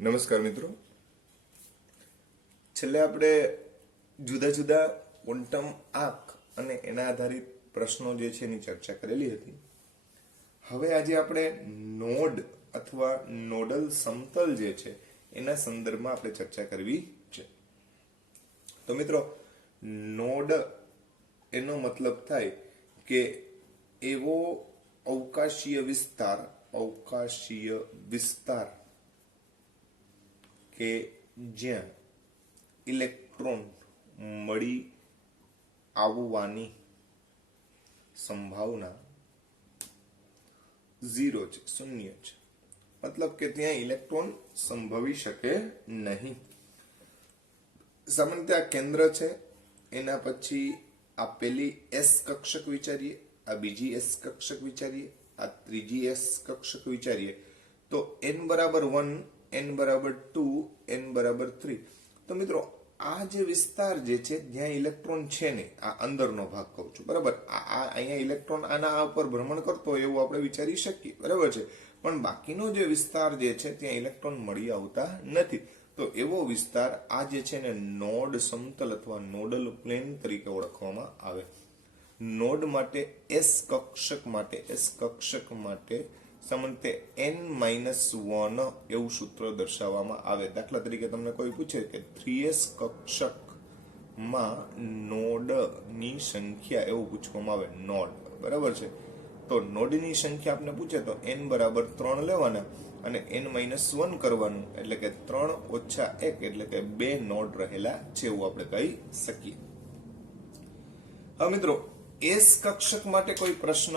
નમસ્કાર મિત્રો, છેલ્લે આપણે જુદા જુદા ક્વોન્ટમ આંક અને એના આધારિત પ્રશ્નો જે છે એની ચર્ચા કરેલી હતી. હવે આજે આપણે નોડ અથવા નોડલ સમતલ જે છે એના સંદર્ભમાં આપણે ચર્ચા કરવી છે. તો મિત્રો, નોડ એનો મતલબ થાય કે એવો અવકાશીય વિસ્તાર કે જ્યાં ઇલેક્ટ્રોન મળી આવવાની સંભાવના 0 છે, શૂન્ય છે. મતલબ કે ત્યાં ઇલેક્ટ્રોન સંભવી શકે નહીં. સામાન્ય આ કેન્દ્ર છે, એના પછી આ પેલી એસ કક્ષક વિચારીએ, આ બીજી એસ કક્ષક વિચારીએ, આ ત્રીજી એસ કક્ષક વિચારીએ તો n બરાબર 1, n બરાબર 2, n બરાબર 3. તો મિત્રો, આ જે વિસ્તાર જે છે જ્યાં ઇલેક્ટ્રોન છે ને, આ અંદરનો ભાગ કહું છું, બરાબર, આ અહીંયા ઇલેક્ટ્રોન આના ઉપર ભ્રમણ કરતો હોય એવું આપણે વિચારી શકીએ, બરાબર છે. પણ બાકીનો જે વિસ્તાર જે છે ત્યાં ઇલેક્ટ્રોન મળી આવતા નથી. તો એવો વિસ્તાર આ જે છે ને નોડ સમતલ અથવા નોડલ પ્લેન તરીકે ઓળખવામાં આવે. નોડ માટે એસ કક્ષક માટે સામાન્ય n-1 એવું સૂત્ર દર્શાવવામાં આવે. દાખલા તરીકે તમને કોઈ પૂછે કે 3s કક્ષકમાં નોડની સંખ્યા એવું પૂછવામાં આવે, નોડ, બરાબર છે. તો નોડની સંખ્યા આપને પૂછે તો n બરાબર 3 લેવાના અને n-1 કરવાનું, એટલે કે 3 - 1 એટલે કે 2 નોડ રહેલા છે એવું આપણે કહી શકીએ. હવે મિત્રો, એસ કક્ષક માટે કોઈ પ્રશ્ન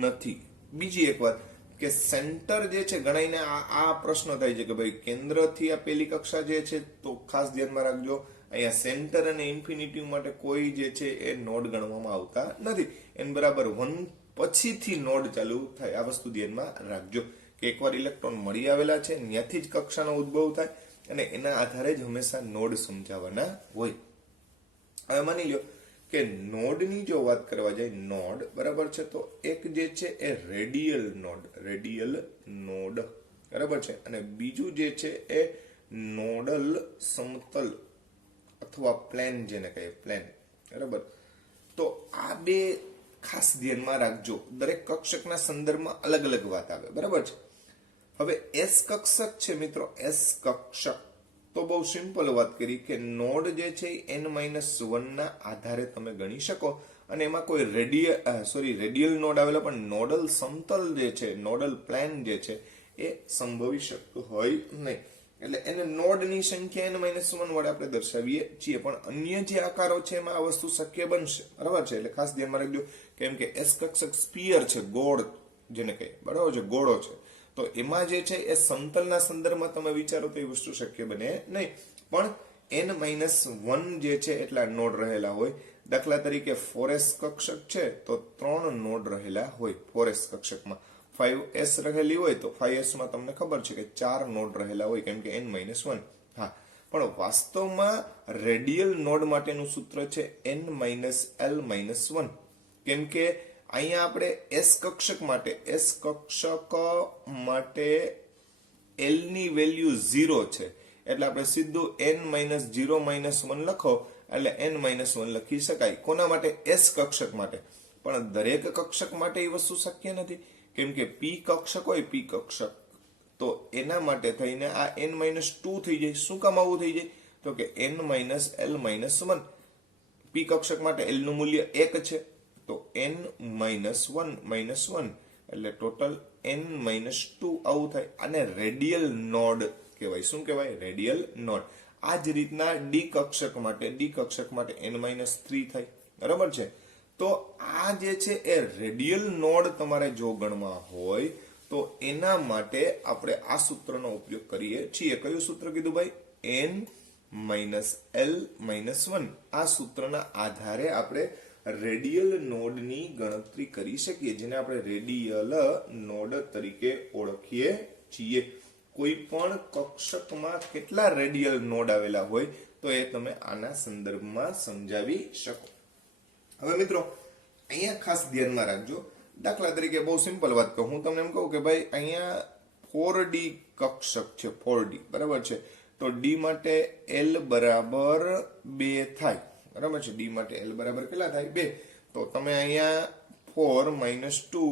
નથી. બીજી એક વાત કે સેન્ટર જે છે, ગણાઈને આ પ્રશ્ન થાય છે કે ભાઈ કેન્દ્રથી આ પેલી કક્ષા જે છે, તો ખાસ ધ્યાનમાં રાખજો અહીંયા સેન્ટર અને ઇન્ફિનિટી માટે કોઈ જે છે એ નોડ ગણવામાં આવતા નથી. n બરાબર 1 પછીથી નોડ ચાલુ થાય, આ વસ્તુ ધ્યાનમાં રાખજો કે એકવાર ઇલેક્ટ્રોન મળી આવેલા છે ત્યાંથી જ કક્ષાનો ઉદ્ભવ થાય અને એના આધારે જ હંમેશા નોડ સમજાવવાના હોય. હવે માની લ્યો કે નોડની જો વાત કરવા જાય, નોડ, બરાબર છે, તો એક જે છે એ રેડિયલ નોડ, બરાબર છે, અને બીજું જે છે એ નોડલ સમતલ અથવા પ્લેન, જેને કહીએ પ્લેન, બરાબર. તો આ બે ખાસ ધ્યાનમાં રાખજો, દરેક કક્ષકના સંદર્ભમાં અલગ અલગ વાત આવે, બરાબર છે. હવે એસ કક્ષક છે મિત્રો, એસ કક્ષક તો બહુ સિમ્પલ વાત કરી કે નોડ જે છે n-1 ના આધારે તમે ગણી શકો અને એમાં કોઈ રેડિયલ નોડ આવેલા પણ નોડલ સમતલ જે છે, નોડલ પ્લેન જે છે એ સંભવી શકતું હોય નહીં. એટલે એને નોડની સંખ્યા n-1 વડે આપણે દર્શાવીએ છીએ. પણ અન્ય જે આકારો છે એમાં આ વસ્તુ શક્ય બનશે, બરાબર છે. એટલે ખાસ ધ્યાનમાં રાખજો, કેમ કે એસ કક્ષક સ્ફિયર છે, ગોળ જેને કહીએ, બરાબર છે, ગોળો છે, તો એમાં જે છે એ સમતલના સંદર્ભમાં તમે વિચારો તો એ વસ્તુ શક્ય બને નહીં. પણ n-1 જે છે એટલા નોડ રહેલા હોય. દાખલા તરીકે 4s કક્ષક છે તો 3 નોડ રહેલા હોય 4s કક્ષકમાં. 5s રહેલી હોય તો 5s માં તમને ખબર છે કે 4 નોડ રહેલા હોય, કેમ કે n-1. હા, પણ વાસ્તવમાં રેડિયલ નોડ માટેનું સૂત્ર છે n-l-1, કેમ કે અહીંયા આપણે એસ કક્ષક માટે l ની વેલ્યુ 0 છે, એટલે આપણે સીધું n-0-1 લખો એટલે n-1 લખી શકાય. કોના માટે? એસ કક્ષક માટે. પણ દરેક કક્ષક માટે એ વસ્તુ શક્ય નથી, કેમ કે પી કક્ષક હોય, પી કક્ષક, તો એના માટે થઈને આ n-2 થઈ જાય. શું કામ આવું થઈ જાય? તો કે n-l-1. પી કક્ષક માટે l નું મૂલ્ય 1 છે, તો n-1 એટલે ટોટલ n-2 આવું થાય. અને રેડિયલ નોડ કહેવાય. શું કહેવાય? Radial node. આ જ રીતના ડી કક્ષક માટે n-3 થાય, બરાબર છે. તો આ જે છે એ રેડિયલ નોડ તમારે જો ગણવા હોય તો એના માટે આપણે આ સૂત્રનો ઉપયોગ કરીએ છીએ. કયું સૂત્ર કીધું ભાઈ? n-l-1. આ સૂત્રના આધારે આપણે રેડિયલ નોડની ગણતરી કરી શકીએ, જેને આપણે રેડિયલ નોડ તરીકે ઓળખીએ છીએ. કોઈ પણ કક્ષકમાં કેટલા રેડિયલ નોડ આવેલા હોય તો એ તમે આના સંદર્ભમાં સમજાવી શકો. હવે મિત્રો, અહીંયા ખાસ ધ્યાનમાં રાખજો. દાખલા તરીકે બહુ સિમ્પલ વાત કહું, હું તમને એમ કહું કે ભાઈ અહીંયા 4D કક્ષક છે, 4D બરાબર છે. તો ડી માટે L બરાબર 2 થાય બરાબર છે. ડી માટે L બરાબર કેટલા થાય? 2. તો તમે અહીંયા 4 -2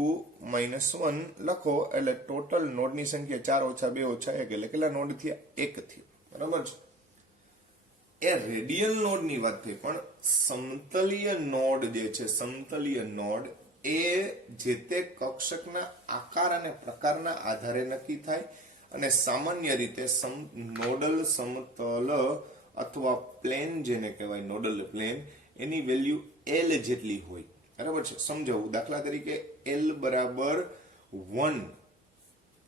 -1 લખો એટલે ટોટલ નોડની સંખ્યા 4 - 2 - 1 એટલે કેટલા નોડ થયા? 1 થયા બરાબર છે. એ રેડિયલ નોડની વાત થઈ, પણ સમતલીય નોડ જે છે, સમતલીય નોડ એ જે તે કક્ષકના આકાર અને પ્રકારના આધારે નક્કી થાય અને સામાન્ય રીતે નોડલ સમતલ અથવા પ્લેન જેને કહેવાય નોડલ પ્લેન એની વેલ્યુ L જેટલી હોય બરાબર છે. સમજાવું, દાખલા તરીકે L બરાબર 1,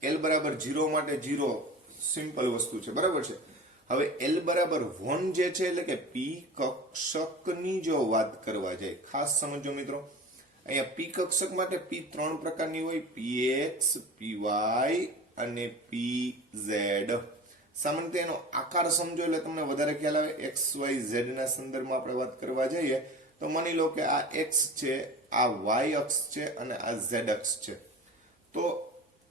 L બરાબર 0 માટે 0 સિમ્પલ વસ્તુ છે બરાબર છે. હવે L બરાબર 1 જે છે એટલે કે P કક્ષકની જો વાત કરવા જાય, ખાસ સમજો મિત્રો, અહીંયા P કક્ષક માટે P 3 પ્રકારની હોય, Px, Py અને Pz. સામાન્ય એનો આકાર સમજો એટલે તમને વધારે ખ્યાલ આવે. x, y, z ના સંદર્ભમાં આપણે વાત કરવા જઈએ તો માની લો કે આ x છે, આ y અક્ષ છે અને આ z અક્ષ છે. તો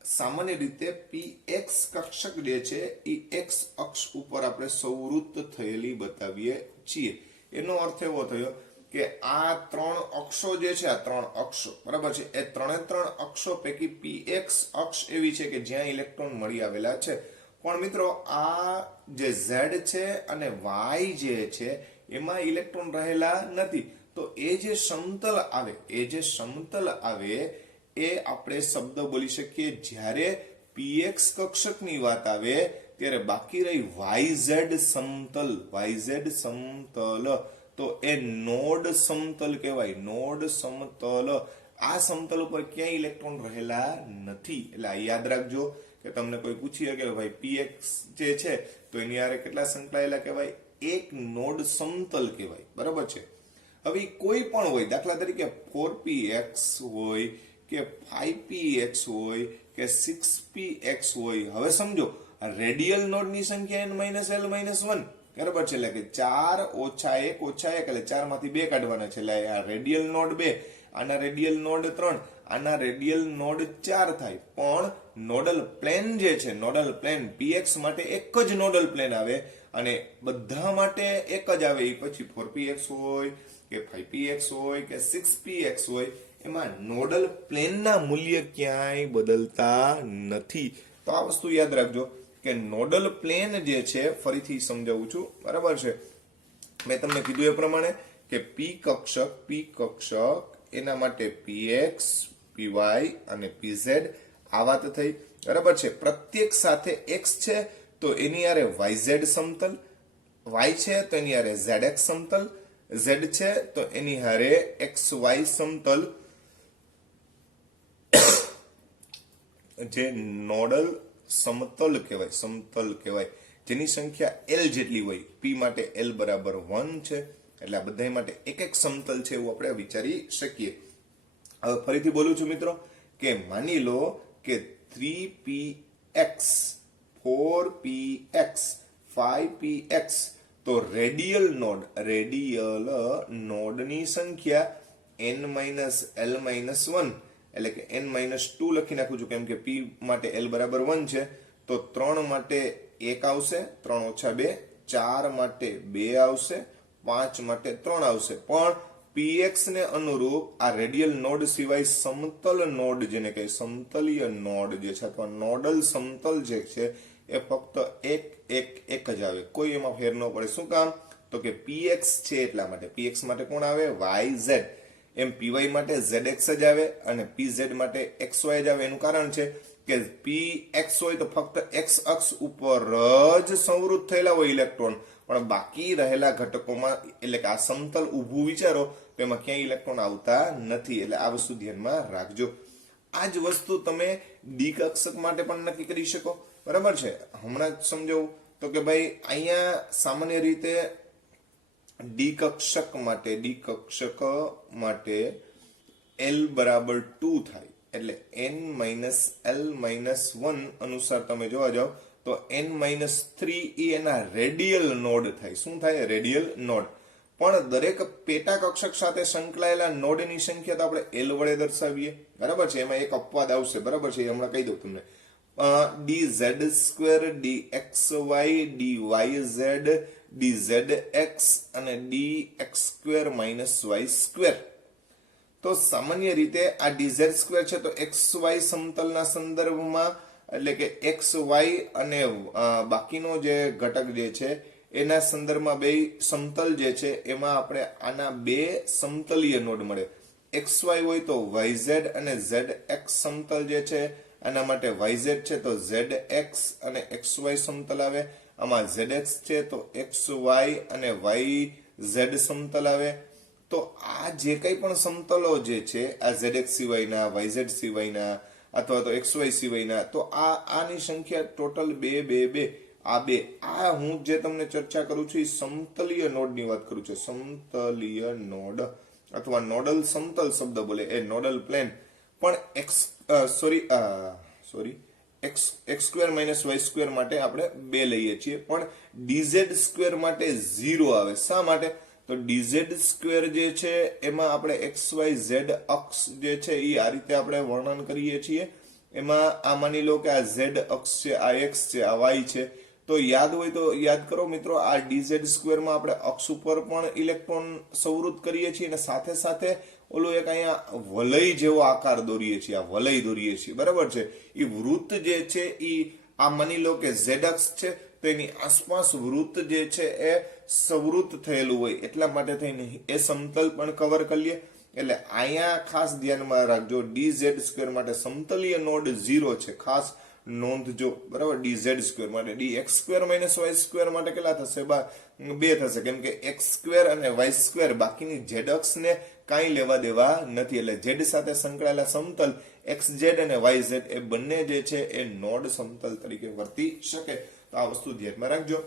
સામાન્ય રીતે px કક્ષક જે છે એ x અક્ષ ઉપર આપણે સંવૃત્ત થયેલી બતાવીએ છીએ. એનો અર્થ એવો થયો કે આ 3 અક્ષો જે છે, આ 3 અક્ષો બરાબર છે, એ 3 અક્ષો પૈકી px અક્ષ એવી છે કે જ્યાં ઇલેક્ટ્રોન મળી આવેલા છે. પણ મિત્રો આ જે z છે અને y જે છે એમાં ઇલેક્ટ્રોન રહેલા નથી. તો એ જે સમતલ આવે એ આપણે શબ્દ બોલી શકીએ જ્યારે px કક્ષકની વાત આવે ત્યારે બાકી રહી yz સમતલ. તો એ નોડ સમતલ કહેવાય, નોડ સમતલ. આ સમતલ ઉપર ક્યાંય ઇલેક્ટ્રોન રહેલા નથી. એટલે આ યાદ રાખજો કે તમને કોઈ પૂછી કે ભાઈ px જે છે તો એની હારે કેટલા સંકળાયેલા કહેવાય? એક નોડ સમતલ કહેવાય બરાબર છે. હવે કોઈ પણ હોય, દાખલા તરીકે 4px હોય કે 5px હોય કે 6px હોય. હવે સમજો રેડિયલ નોડની સંખ્યા n - l - 1 બરાબર છે, એટલે કે 4 - 1 - 1 એટલે 4 માંથી 2 કાઢવાના છે. એટલે આ રેડિયલ નોડ 2, આના રેડિયલ નોડ 3, આના રેડિયલ નોડ 4 થાય. પણ નોડલ પ્લેન જે છે, નોડલ પ્લેન px માટે એક જ નોડલ પ્લેન આવે અને બધા માટે એક જ આવે. એ પછી 4px હોય કે 5px હોય કે 6px હોય, એમાં નોડલ પ્લેનના મૂલ્ય ક્યાંય બદલતા નથી. તો આ વસ્તુ યાદ રાખજો કે નોડલ પ્લેન જે છે, ફરીથી સમજાવું છું બરાબર છે, મેં તમને કીધું એ પ્રમાણે કે p કક્ષક એના માટે px, py અને pz આ વાત થઈ બરાબર છે. પ્રત્યેક સાથે x છે તો એની હારે yz સમતલ, y છે તો એની હારે zx સમતલ, z છે તો એની હારે xy સમતલ. જે નોડલ સમતલ કહેવાય જેની સંખ્યા l જેટલી હોય. p માટે l બરાબર 1 છે એટલે આ બધા માટે એક સમતલ છે એવું આપણે વિચારી શકીએ. હવે ફરીથી બોલું છું મિત્રો કે માની લો કે 3px, 4px, 5px તો રેડિયલ નોડની સંખ્યા n - l - 1 એટલે કે n - 2 લખી નાખું છું, કેમ કે p માટે l બરાબર 1 છે. તો 3 માટે 1 આવશે, 3 - 2, 4 માટે 2 આવશે, 5 માટે 3 આવશે. પણ px ને અનુરૂપ આ રેડિયલ નોડ સિવાય સમતલ નોડ જેને કહે સમતલીય નોડ જે છે અથવા નોડલ સમતલ જે છે એ ફક્ત એક જ આવે, કોઈ એમાં ફેર ન પડે. શું કામ? તો કે px છે એટલા માટે. px માટે કોણ આવે? yz. એમ py માટે zx જ આવે અને pz માટે xy જ આવે. એનું કારણ છે કે px હોય તો ફક્ત x અક્ષ ઉપર જ સંવૃત થયેલા હોય ઇલેક્ટ્રોન, પણ બાકી રહેલા ઘટકોમાં એટલે કે આ સમતલ ઊભું વિચારો તો એમાં ક્યાંય ઇલેક્ટ્રોન આવતા નથી. એટલે આ વસ્તુ ધ્યાનમાં રાખજો. આ જ વસ્તુ તમે ડી કક્ષક માટે પણ નક્કી કરી શકો બરાબર છે. હમણાં જ સમજાવું તો કે ભાઈ અહીંયા સામાન્ય રીતે ડી કક્ષક માટે l બરાબર 2 થાય એટલે n - l - 1 અનુસાર તમે જોવા જાવ તો n - 3 એ એના રેડિયલ નોડ થાય. શું થાય? Radial node. પણ દરેક પેટા કક્ષક સાથે સંકળાયેલા નોડની સંખ્યા તો આપણે l વડે દર્શાવીએ બરાબર છે. એમાં એક અપવાદ આવશે બરાબર છે, હમણાં કહી દઉં તમને. dz2 dxy dyz dzx અને dx2 y2. તો સામાન્ય રીતે આ dz2 છે તો xy સમતલના સંદર્ભમાં એટલે કે xy અને બાકીનો જે ઘટક જે છે એના સંદર્ભમાં બે સમતલ જે છે એમાં આપણે આના બે સમતલીય નોડ મળે. xy હોય તો yz અને zx સમતલ જે છે આના માટે yz છે તો zx અને xy સમતલ આવે. આમાં zx છે તો xy અને yz સમતલ આવે. તો આ જે કંઈ પણ સમતલો જે છે આ zx સિવાયના yz સિવાયના અથવા તો xy સિવાયના તો આની સંખ્યા ટોટલ 2 2 2 આ હું જે તમને ચર્ચા કરું છું એ સમતલીય નોડની વાત કરું છું. સમતલીય નોડ અથવા નોડલ સમતલ શબ્દ બોલે એ નોડલ પ્લેન પણ x2 y2 માટે આપણે 2 લઈએ છીએ પણ dz2 માટે 0 આવે. શા માટે? તો dz2 જે છે એમાં આપણે xyz અક્ષ જે છે એ આ રીતે આપણે વર્ણન કરીએ છીએ. એમાં આ માની લો કે આ z અક્ષ છે, આ x છે, આ y છે. તો યાદ હોય તો યાદ કરો મિત્રો, આ dz2 માં આપણે અક્ષ ઉપર પણ ઇલેક્ટ્રોન સંવૃત કરીએ છીએ અને સાથે સાથે ઓલું એક અહીંયા વલય જેવો આકાર દોરીએ છીએ, આ વલય દોરીએ છીએ, બરાબર છે. એ વૃત્ત જે છે એ આ માની લો કે z અક્ષ છે તો એની આસપાસ વૃત્ત જે છે એ સંવૃત થયેલું હોય એટલા માટે થઈને એ સમતલ પણ કવર કરી લે. એટલે અહીંયા ખાસ ધ્યાનમાં રાખજો, dz2 માટે સમતલીય નોડ 0 છે, ખાસ નોંધજો, બરાબર. dz2 માટે dx2 y2 માટે કેટલા થશે? 2 થશે, કેમ કે x2 અને y2 બાકીની z અક્ષને કાંઈ લેવા દેવા નથી. એટલે z સાથે સંકળાયેલા સમતલ xz અને yz એ બંને જે છે એ નોડ સમતલ તરીકે વર્તી શકે. તો આ વસ્તુ ધ્યાનમાં રાખજો.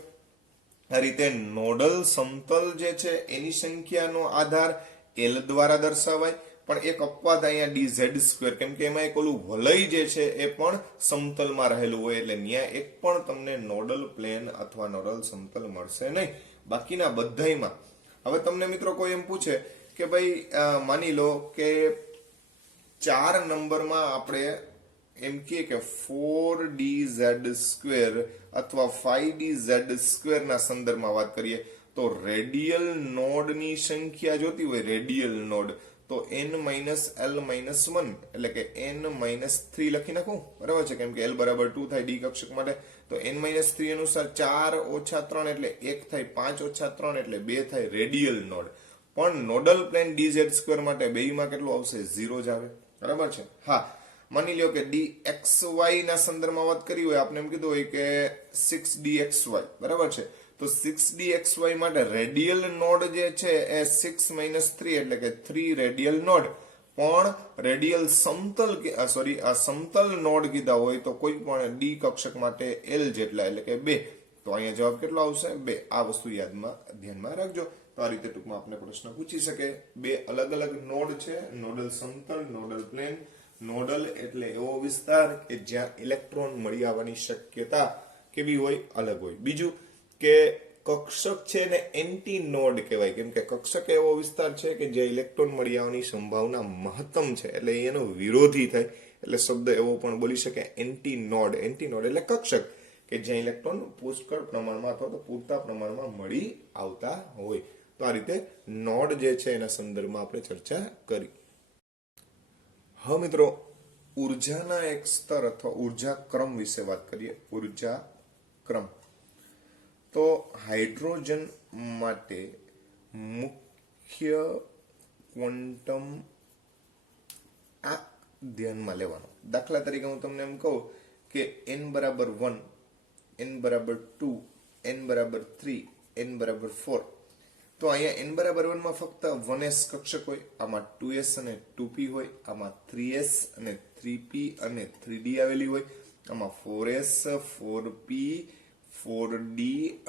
આ રીતે નોડલ સમતલ જે છે એની સંખ્યાનો આધાર l દ્વારા દર્શાવાય. પણ એક અપવાદ અહીંયા dz2, કેમ કે એમાં એક ઓલું વલય જે છે એ પણ સમતલમાં રહેલું હોય એટલે ત્યાં એક પણ તમને નોડલ પ્લેન અથવા નોડલ સમતલ મળશે નહીં. બાકીના બધાયમાં હવે તમને મિત્રો કોઈ એમ પૂછે કે ભાઈ માની લો કે 4 નંબરમાં આપણે એમ કે 4dz2 અથવા 5dz2 ના સંદર્ભમાં વાત કરીએ તો રેડિયલ નોડની સંખ્યા જોતી હોય, રેડિયલ નોડ, તો n-l-1 એટલે કે n-3 લખી નાખું, બરાબર છે, કેમ કે l બરાબર 2 થાય d કક્ષક માટે. તો n-3 અનુસાર 4 ઓછા 3 એટલે 1 થાય, 5 ઓછા 3 એટલે 2 થાય રેડિયલ નોડ. પણ નોડલ પ્લેન dz2 માટે બેયમાં કેટલું આવશે? 0 જ આવે, બરાબર છે. હા, માની લ્યો કે dxy ના સંદર્ભમાં વાત કરી હોય, આપણે એમ કીધું હોય કે 6dxy, બરાબર છે. તો 6dxy માટે રેડિયલ નોડ જે છે એ 6 - 3 એટલે કે 3 રેડિયલ નોડ. પણ રેડિયલ સમતલ આ સમતલ નોડ કીધા હોય તો કોઈ પણ d કક્ષક માટે l જેટલા એટલે કે 2. તો અહીંયા જવાબ કેટલો આવશે? 2. આ વસ્તુ ધ્યાનમાં રાખજો. તો આ રીતે ટૂંકમાં આપણે પ્રશ્ન પૂછી શકે. 2 અલગ અલગ નોડ છે, નોડલ સમતલ, નોડલ પ્લેન. નોડલ એટલે એવો વિસ્તાર કે જ્યાં ઇલેક્ટ્રોન મળી આવવાની શક્યતા કેવી હોય? અલગ હોય. બીજું કે કક્ષક છે ને એન્ટી નોડ કહેવાય, કેમ કે કક્ષક એવો વિસ્તાર છે કે જ્યાં ઇલેક્ટ્રોન મળી આવવાની સંભાવના મહત્તમ છે એટલે એનો વિરોધી થાય એટલે શબ્દ એવો પણ બોલી શકે એન્ટી નોડ. એન્ટી નોડ એટલે કક્ષક કે જ્યાં ઇલેક્ટ્રોન પુષ્કળ પ્રમાણમાં અથવા તો પૂરતા પ્રમાણમાં મળી આવતા હોય. તો આ રીતે નોડ જે છે એના સંદર્ભમાં આપણે ચર્ચા કરી. હવે મિત્રો ઉર્જાના એક સ્તર અથવા ઉર્જા ક્રમ વિશે વાત કરીએ. ઉર્જા ક્રમ તો હાઇડ્રોજન માટે મુખ્ય ક્વોન્ટમ આ ધ્યાનમાં લેવાનો. દાખલા તરીકે હું તમને એમ કહું કે n બરાબર 1, n બરાબર 2, n બરાબર 3, n બરાબર 4. તો અહીંયા n બરાબર 1 માં ફક્ત 1s કક્ષક હોય, આમાં 2s અને 2p હોય, આમાં 3s અને 3p અને 3d આવેલી હોય, આમાં 4s, 4p, 4d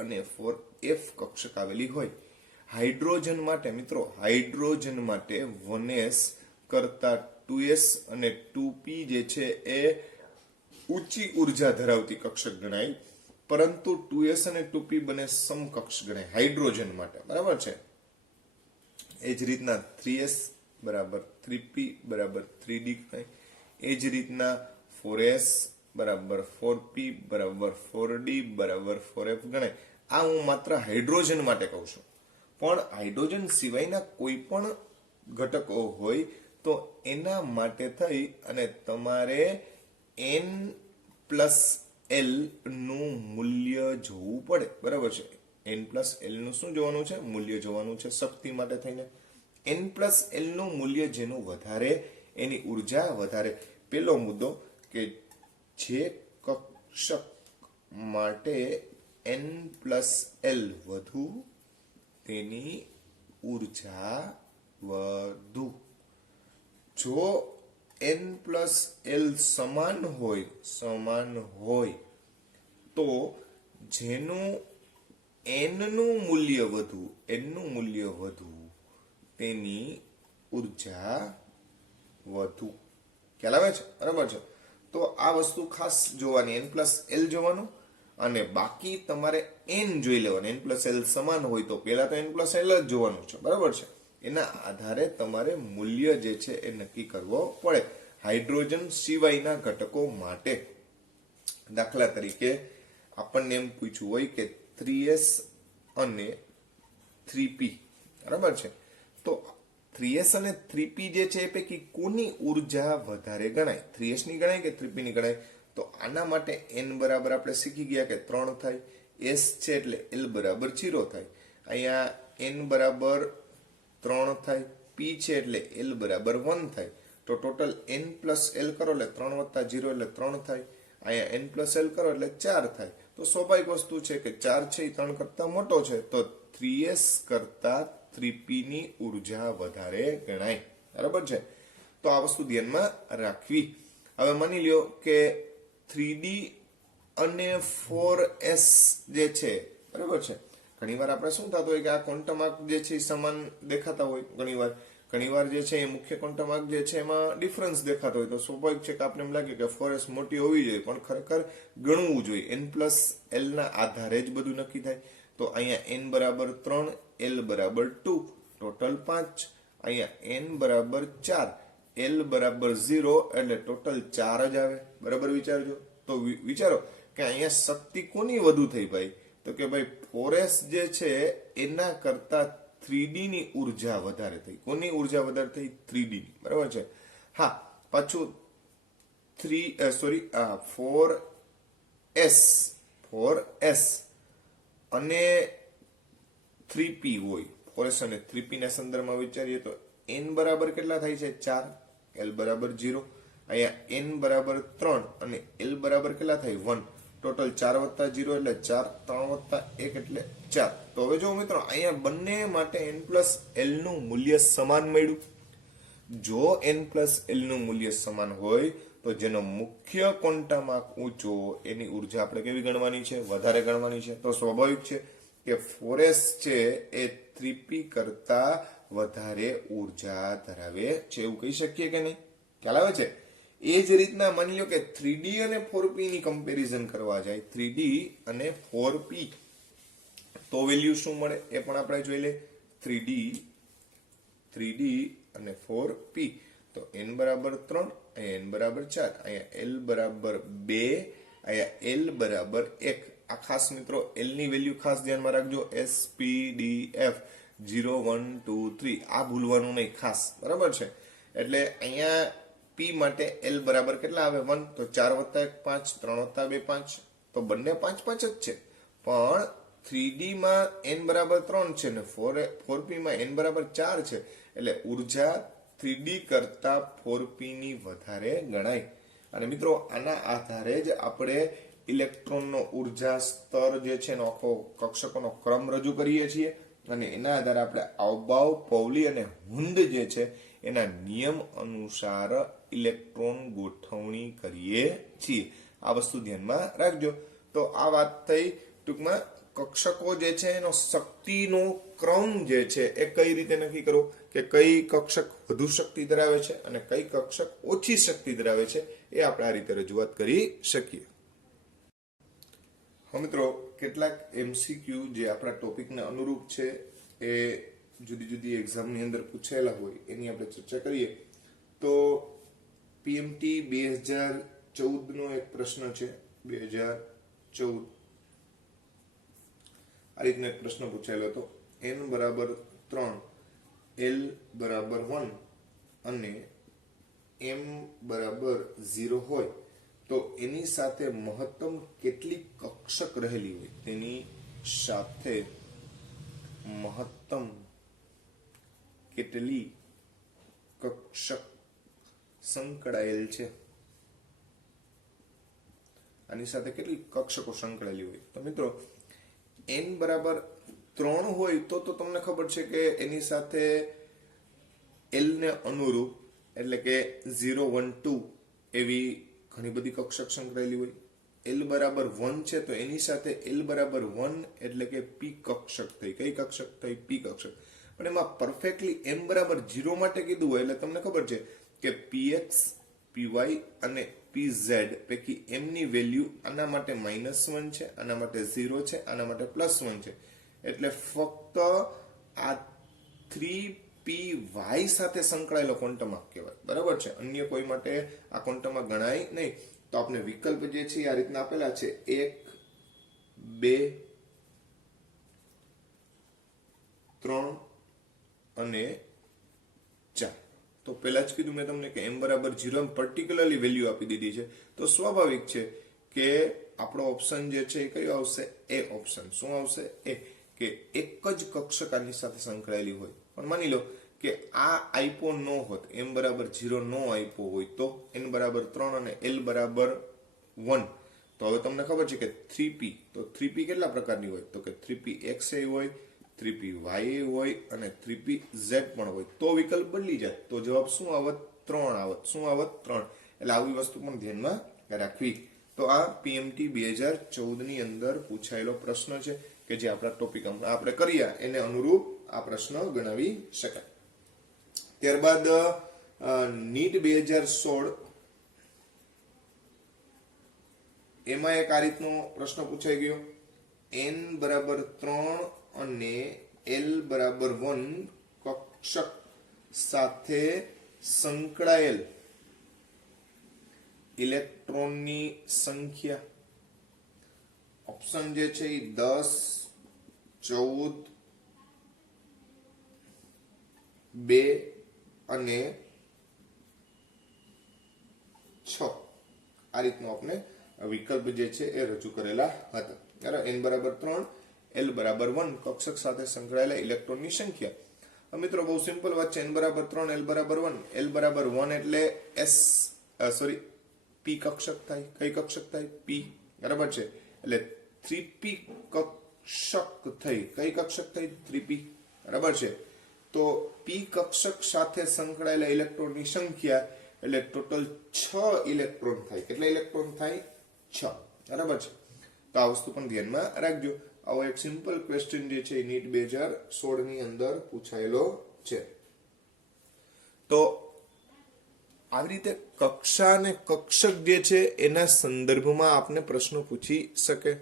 અને 4f કક્ષક આવેલી હોય. હાઇડ્રોજન માટે મિત્રો, હાઇડ્રોજન માટે 1s કરતા 2s અને 2p જે છે એ ઊંચી ઉર્જા ધરાવતી કક્ષક ગણાય, પરંતુ 2s અને 2p બંને સમકક્ષ ગણાય હાઇડ્રોજન માટે, બરાબર છે. એ જ રીતના 3s બરાબર 3p બરાબર 3d ગણાય. એ જ રીતના 4s બરાબર 4p બરાબર 4d બરાબર 4f ગણાય. આ હું માત્ર હાઇડ્રોજન માટે કહું છું, પણ હાઇડ્રોજન સિવાયના કોઈ પણ ઘટકો હોય તો એના માટે થઈ અને તમારે n પ્લસ એલ નું મૂલ્ય જોવું પડે. બરાબર છે, n પ્લસ એલ નું શું જોવાનું છે? મૂલ્ય જોવાનું છે શક્તિ માટે થઈને. n પ્લસ એલ નું મૂલ્ય જેનું વધારે એની ઉર્જા વધારે. પેલો મુદ્દો કે જે કક્ષક માટે n પ્લસ એલ વધુ તેની ઉર્જા વધુ. જો n પ્લસ એલ સમાન હોય તો જેનું n નું મૂલ્ય વધુ તેની ઉર્જા વધુ. ખ્યાલ આવે છે? બરાબર છે. તો આ વસ્તુ ખાસ જોવાની, n પ્લસ એલ જોવાનું અને બાકી તમારે n જોઈ લેવાનું. n પ્લસ એલ સમાન હોય તો પેલા તો n પ્લસ એલ જ જોવાનું છે. બરાબર છે. એના આધારે તમારે મૂલ્ય જે છે એ નક્કી કરવો પડે હાઇડ્રોજન સિવાયના ઘટકો માટે. દાખલા તરીકે આપણને એમ પૂછ્યું હોય કે 3s અને 3p. બરાબર છે. તો 3s અને 3p જે છે એ પૈકી કોની ઉર્જા વધારે ગણાય? 3s ની ગણાય કે 3p ની ગણાય? તો આના માટે n બરાબર આપણે શીખી ગયા કે 3 થાય. s છે એટલે l બરાબર 0 થાય. અહીંયા n બરાબર 3 થાય. p છે એટલે l બરાબર 1 થાય. તો ટોટલ n પ્લસ l કરો એટલે 3 વત્તા 0 એટલે 3 થાય. અહીંયા n પ્લસ l કરો એટલે 4 થાય. તો સ્વાભાવિક વસ્તુ છે કે 4 છે એ 3 કરતા મોટો છે, તો 3s કરતા 3p ની ઉર્જા વધારે ગણાય. બરાબર છે. તો આ વસ્તુ ધ્યાનમાં રાખવી. હવે માની લ્યો કે 3d અને 4s જે છે, બરાબર છે, ઘણીવાર આપણે શું થતું હોય કે આ ક્વોન્ટમ આંક જે છે એ સમાન દેખાતા હોય. ઘણીવાર જે છે એ મુખ્ય ક્વોન્ટમ આંક જે છે એમાં ડિફરન્સ દેખાતો હોય. તો સ્વાભાવિક છે કે આપણે એમ લાગે કે 4s મોટી હોવી જોઈએ, પણ ખરેખર ગણવું જોઈએ. n પ્લસ એલ ના આધારે જ બધું નક્કી થાય. તો અહીંયા n બરાબર 3, l બરાબર 2, ટોટલ 5. અહીંયા n બરાબર 4, l બરાબર 0, એટલે ટોટલ 4 જ આવે. બરાબર વિચારજો. તો વિચારો કે અહીંયા શક્તિ કોની વધુ થઈ ભાઈ? તો કે ભાઈ 4s જે છે એના કરતા 3d ની ઉર્જા વધારે થઈ. કોની ઉર્જા વધારે થઈ? 3d ની. બરાબર છે. હા, પાછું 4s અને 3p હોય. 4s અને 3p ના સંદર્ભમાં વિચારીએ તો n બરાબર કેટલા થાય છે? 4, l બરાબર 0. અહીંયા n બરાબર 3 અને l બરાબર કેટલા થાય? 1. ટોટલ 4 વત્તા 0 એટલે 4, 3 વત્તા 1 એટલે 4. તો હવે જો મિત્રો અહીંયા બંને માટે n પ્લસ એલ નું મૂલ્ય સમાન મળ્યું. જો n પ્લસ એલ નું મૂલ્ય સમાન હોય તો જેનો મુખ્ય ક્વોન્ટમ આંક ઊંચો એની ઉર્જા આપણે કેવી ગણવાની છે? વધારે ગણવાની છે. તો સ્વાભાવિક છે કે 4s છે એ 3p કરતા વધારે ઉર્જા ધરાવે છે, એવું કહી શકીએ કે નહીં? ખ્યાલ આવે છે? એ જ રીતના માની લો કે 3d અને 4p ની કમ્પેરિઝન કરવા જાય, 3d અને 4p, તો વેલ્યુ શું મળે એ પણ આપણે જોઈ લે. 3d અને 4p, તો n બરાબર 3, અહીંયા n બરાબર 4, અહીંયા l બરાબર 2, અહીંયા l બરાબર 1. આ ખાસ મિત્રો l ની વેલ્યુ ખાસ ધ્યાનમાં રાખજો. s p d f 0 1 2 3 આ ભૂલવાનું નહીં ખાસ. બરાબર છે. એટલે અહીંયા p માટે l બરાબર કેટલા આવે? 1. તો 4 વત્તા 1 5, 3 વત્તા 2 5, તો બંને 5 5 જ છે. પણ 3d માં n બરાબર 3 છે ને 4p માં n બરાબર 4 છે, એટલે ઉર્જા 3d કરતા 4p ની વધારે ગણાય. અને મિત્રો આના આધારે જ આપણે ઇલેક્ટ્રોનનો ઉર્જા સ્તર જે છે એનો આખો કક્ષકોનો ક્રમ રજૂ કરીએ છીએ, અને એના આધારે આપણે આવબાવ, પૌલી અને હુન્ડ જે છે એના નિયમ અનુસાર ઇલેક્ટ્રોન ગોઠવણી કરીએ છીએ. આ વસ્તુ ધ્યાનમાં રાખજો. તો આ વાત થઈ ટૂંકમાં કક્ષકો જે છે એનો શક્તિનો ક્રમ જે છે એ કઈ રીતે નક્કી કરવો, કે કઈ કક્ષક વધુ શક્તિ ધરાવે છે અને કઈ કક્ષક ઓછી શક્તિ ધરાવે છે, એ આપણે આ રીતે રજૂઆત કરી શકીએ. હા મિત્રો, કેટલાક MCQ જે આપણા ટોપિકને અનુરૂપ છે એ જુદી જુદી એક્ઝામની અંદર પૂછાયેલા હોય એની આપણે ચર્ચા કરીએ. તો PMT 2014 નો એક પ્રશ્ન છે 2014 આ રીતનો એક પ્રશ્ન પૂછાયેલો હતો n બરાબર 3 l બરાબર 1 અને m બરાબર 0 હોય તો એની સાથે મહત્તમ કેટલી કક્ષક રહેલી હોય તેની સાથે મહત્તમ કેટલી કક્ષક સંકળાયેલ છે આની સાથે કેટલી કક્ષકો સંકળાયેલી હોય તો મિત્રો n બરાબર 3 હોય તો તમને ખબર છે કે એની સાથે l ને અનુરૂપ એટલે કે 0 1 2 એવી ઘણી બધી કક્ષક સંકળાયેલી હોય l બરાબર 1 છે તો એની સાથે l બરાબર 1 એટલે કે p કક્ષક થઈ કઈ કક્ષક થઈ p કક્ષક પણ એમાં પરફેક્ટલી m બરાબર 0 માટે કીધું હોય એટલે તમને ખબર છે કે px py અને pz પૈકી m ની વેલ્યુ આના માટે -1 છે આના માટે 0 છે આના માટે +1 છે એટલે ફક્ત આ 3py સાથે સંકળાયેલો ક્વોન્ટમ આંક કહેવાય બરાબર છે અન્ય કોઈ માટે આ ક્વોન્ટમ આંક ગણાય નહીં તો આપણે વિકલ્પ જે છે આ રીતના આપેલા છે 1 2 3 અને 4 તો પહેલા જ કીધું મેં તમને કે m બરાબર 0 પર્ટિક્યુલરલી વેલ્યુ આપી દીધી છે તો સ્વાભાવિક છે કે આપણો ઓપ્શન જે છે એ કયો આવશે એ ઓપ્શન શું આવશે એ કે એક જ કક્ષક આની સાથે સંકળાયેલી હોય પણ માની લો કે આ આપ્યો ન હોત m બરાબર 0 નો આપ્યો હોય તો n બરાબર 3 અને l બરાબર 1 તો હવે તમને ખબર છે કે 3p તો 3p કેટલા પ્રકારની હોય તો કે 3px હોય 3py હોય અને 3pz પણ હોય તો વિકલ્પ બદલી જાય તો જવાબ શું આવત 3 આવત શું આવત 3 એટલે આવી વસ્તુ પણ ધ્યાનમાં રાખવી તો આ PMT 2014 ની અંદર પૂછાયેલો પ્રશ્ન છે કે જે આપણા ટોપિક આપણે કર્યા એને અનુરૂપ આ પ્રશ્ન ગણાવી શકાય ત્યારબાદ નીટ 2016 એમાં એક આ રીતનો પ્રશ્ન પૂછાઈ ગયો n બરાબર 3 અને l બરાબર 1 કક્ષક સાથે સંકળાયેલ ઇલેક્ટ્રોનની સંખ્યા ઓપ્શન જે છે એ 10 14 2 અને 6 આ રીતનો આપણે વિકલ્પ જે છે એ રજૂ કરેલા હતા બરાબર n બરાબર 3 l બરાબર 1 કક્ષક સાથે સંકળાયેલા ઇલેક્ટ્રોનની સંખ્યા મિત્રો બહુ સિમ્પલ વાત છે n બરાબર 3 l બરાબર 1 l બરાબર 1 એટલે p કક્ષક થાય કઈ કક્ષક થાય p બરાબર છે એટલે 3p કક્ષક થઈ કઈ કક્ષક થઈ 3p બરાબર છે તો p કક્ષક સાથે સંકળાયેલા ઇલેક્ટ્રોનની સંખ્યા એટલે ટોટલ 6 ઇલેક્ટ્રોન થાય કેટલા ઇલેક્ટ્રોન થાય 6 બરાબર છે તો આ વસ્તુ પણ ધ્યાનમાં રાખજો આવો એક સિમ્પલ ક્વેશ્ચન જે છે નીટ 2016 ની અંદર પૂછાયેલો છે તો આવી રીતે કક્ષા અને કક્ષક જે છે એના સંદર્ભમાં આપને પ્રશ્નો પૂછી શકે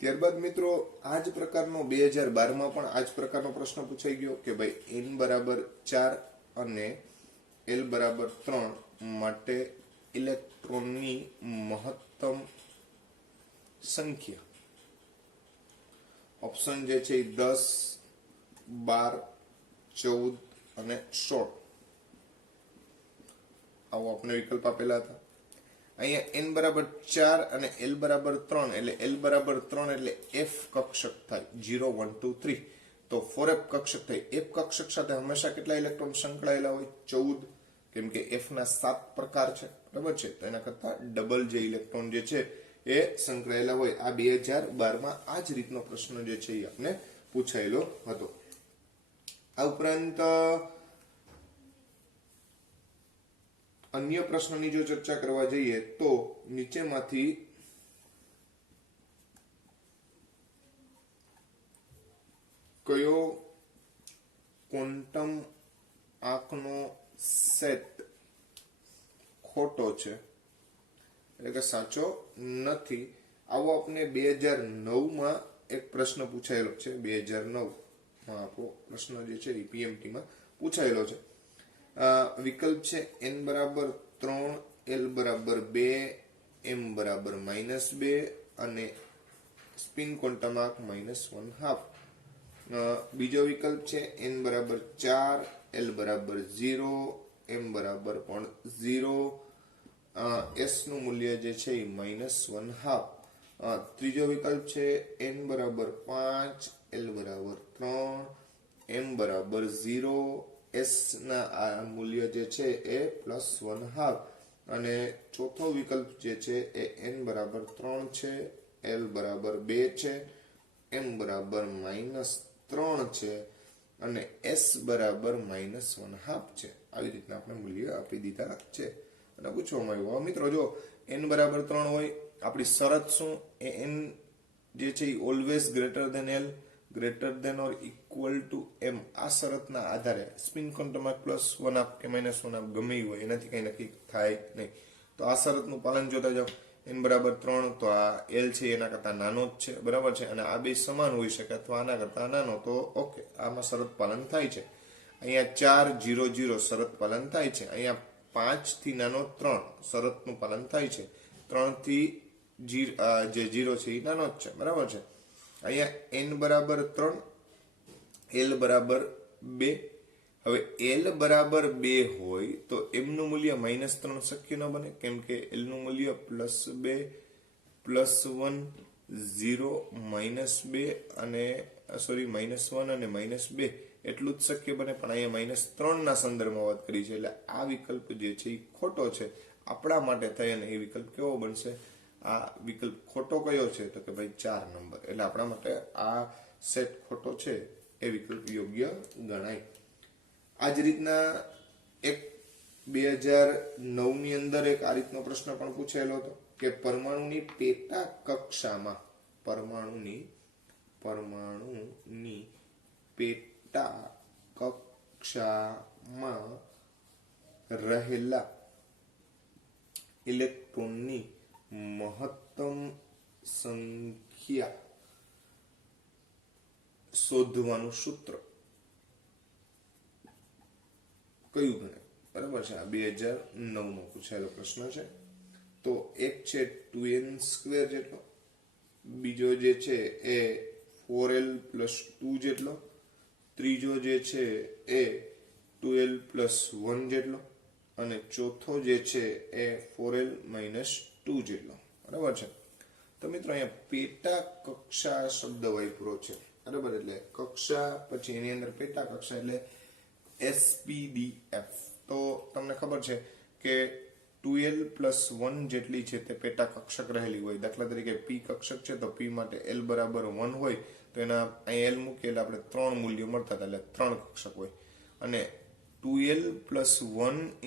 ત્યારબાદ મિત્રો આ જ પ્રકારનો 2012 માં પણ આ જ પ્રકારનો પ્રશ્ન પૂછાઈ ગયો કે ભાઈ n બરાબર 4 અને l બરાબર 3 માટે ઇલેક્ટ્રોનની મહત્તમ સંખ્યા ઓપ્શન જે છે 10 12 14 અને 16 આવો આપણે વિકલ્પ આપેલા હતા અહીંયા n બરાબર 4 અને l બરાબર 3 એટલે l બરાબર 3 એટલે f કક્ષક થાય 0 1 2 3 તો 4f કક્ષક થાય f કક્ષક સાથે હંમેશા કેટલા ઇલેક્ટ્રોન સંકળાયેલા હોય 14 કેમ કે f ના 7 પ્રકાર છે બરાબર છે તો એના કરતા ડબલ જે ઇલેક્ટ્રોન જે છે એ સંકળાયેલા હોય આ 2012 માં આ જ રીતનો પ્રશ્ન જે છે એ આપણે પૂછાયેલો હતો આ ઉપરાંત અન્ય પ્રશ્નની જો ચર્ચા કરવા જઈએ તો નીચેમાંથી કયો ક્વોન્ટમ આંકનો સેટ ખોટો છે એટલે કે સાચો નથી આવો આપણે 2009 માં એક પ્રશ્ન પૂછાયેલો છે 2009 માં આપણો પ્રશ્ન જે છે PMT માં પૂછાયેલો છે વિકલ્પ છે n બરાબર 3 L બરાબર 2, M બરાબર -2 અને સ્પિન ક્વોન્ટમ આંક -1/2. બીજો વિકલ્પ છે n બરાબર 4, L બરાબર 0, M બરાબર પણ 0, S નું મૂલ્ય જે છે એ -1/2. ત્રીજો વિકલ્પ છે n બરાબર 5, L બરાબર 3, M બરાબર 0, S ના આ મૂલ્ય જે છે એ +1/2. અને ચોથો વિકલ્પ જે છે એ n બરાબર 3 છે, L બરાબર 2 છે, M બરાબર -3 છે અને S બરાબર -1/2 છે. આવી રીતના આપણે મૂલ્ય આપી દીધા છે અને પૂછવામાં આવ્યું. હવે મિત્રો જો n બરાબર 3 હોય, આપણી શરત શું, એ n જે છે એ always greater than L, greater than or equal to M. આ શરતના આધારે સ્પિન ક્વોન્ટમ આંક +1/2 કે -1/2 ગમે હોય, એનાથી કઈ નક્કી થાય નહીં. તો આ શરતનું પાલન જોતા જાઓ. n બરાબર 3 તો આ L છે એના કરતા નાનો જ છે, બરાબર છે, અને આ બે સમાન હોઈ શકે અથવા આના કરતા નાનો, તો ઓકે, આમાં શરત પાલન થાય છે. અહીંયા 4, 0, 0 શરત પાલન થાય છે. અહીંયા 5 થી નાનો 3 શરતનું પાલન થાય છે. 3 થી જે 0 છે એ નાનો જ છે, બરાબર છે. અહીંયા n બરાબર 3, L બરાબર 2. હવે L બરાબર 2 હોય તો M નું મૂલ્ય -3 શક્ય ન બને, કેમ કે L નું મૂલ્ય +2, +1, 0, -2 અને -1 અને -2 એટલું જ શક્ય બને. પણ અહીંયા -3 ના સંદર્ભમાં વાત કરી છે, એટલે આ વિકલ્પ જે છે એ ખોટો છે આપણા માટે થઈ. અને એ વિકલ્પ કેવો બનશે, આ વિકલ્પ ખોટો કયો છે, તો કે ભાઈ 4 નંબર. એટલે આપણા માટે આ સેટ ખોટો છે, એ વિકલ્પ યોગ્ય ગણાય. આ જ રીતના એક 2009 ની અંદર એક આ રીતનો પ્રશ્ન પણ પૂછાયેલો હતો કે પરમાણુની પેટા કક્ષામાં પરમાણુની પેટા કક્ષામાં રહેલા ઇલેક્ટ્રોનની મહત્તમ સંખ્યા શોધવાનું સૂત્ર કયું ગણે, બરાબર છે. આ 2009 નો પૂછાયેલો પ્રશ્ન છે. તો એક છે 2n² જેટલો, બીજો જે છે એ 4l + 2 જેટલો, ત્રીજો જે છે એ 2l + 1 જેટલો, અને ચોથો જે છે એ 4l - 2 જેટલો, બરાબર છે. તો મિત્રો અહીંયા પેટા કક્ષા શબ્દ વાપરો છે, બરાબર. એટલે કક્ષા પછી એની અંદર પેટા કક્ષા એટલે SPDF. તો તમને ખબર છે કે 2l + 1 જેટલી છે તે પેટા કક્ષક રહેલી હોય. દાખલા તરીકે p કક્ષક છે તો p માટે l બરાબર 1 હોય તો એના અહીં l મૂકીએ એટલે આપણે 3 મૂલ્યો મળતા હતા, એટલે 3 કક્ષક હોય. અને 2l + 1 ×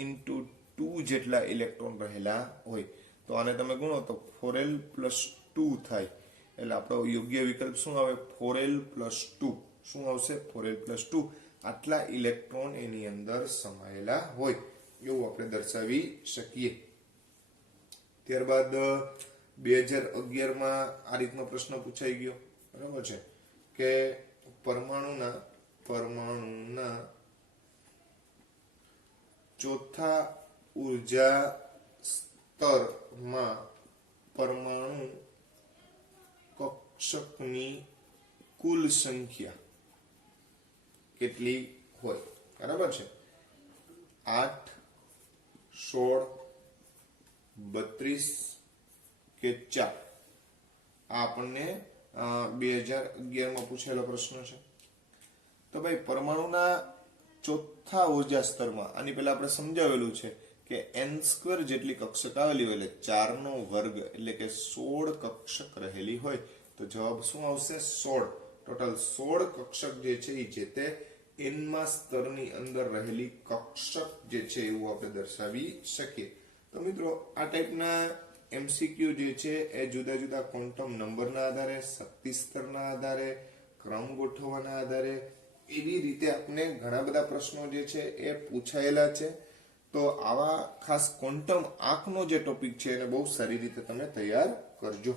2 જેટલા ઇલેક્ટ્રોન રહેલા હોય, તો આને તમે ગુણો તો 4l + 2 થાય. એટલે આપણો યોગ્ય વિકલ્પ શું આવે, 4l + 2. શું આવશે, 4l + 2. આટલા ઇલેક્ટ્રોન એની અંદર સમાયેલા હોય એવું આપણે દર્શાવી શકીએ. ત્યારબાદ 2011 માં આ રીતનો પ્રશ્ન પૂછાઈ ગયો, બરાબર છે, કે પરમાણુના ચોથા ઉર્જા સ્તરમાં પરમાણુ કક્ષકની કુલ સંખ્યા કેટલી હોય, બરાબર છે. 8, 16, 32 કે 4. આ આપણને 2011 માં પૂછેલો પ્રશ્ન છે. તો ભાઈ પરમાણુના ચોથા ઉર્જા સ્તરમાં આની પહેલા આપણે સમજાવેલું છે કે n² જેટલી કક્ષક આવેલી હોય, એટલે 4 નો વર્ગ એટલે કે 16 કક્ષક રહેલી હોય. તો જવાબ શું આવશે, 16. ટોટલ 16 કક્ષક જે છે એ જે તે n સ્તરની અંદર રહેલી કક્ષક જે છે એવું આપણે દર્શાવી શકીએ. તો મિત્રો આ ટાઈપના MCQ જે છે એ જુદા જુદા ક્વોન્ટમ નંબરના આધારે, શક્તિ સ્તરના આધારે, ક્રમ ગોઠવવાના આધારે એવી રીતે આપણે ઘણા બધા પ્રશ્નો જે છે એ પૂછાયેલા છે. તો આવા ખાસ ક્વોન્ટમ આંકનો જે ટોપિક છે એને બહુ સારી રીતે તમે તૈયાર કરજો.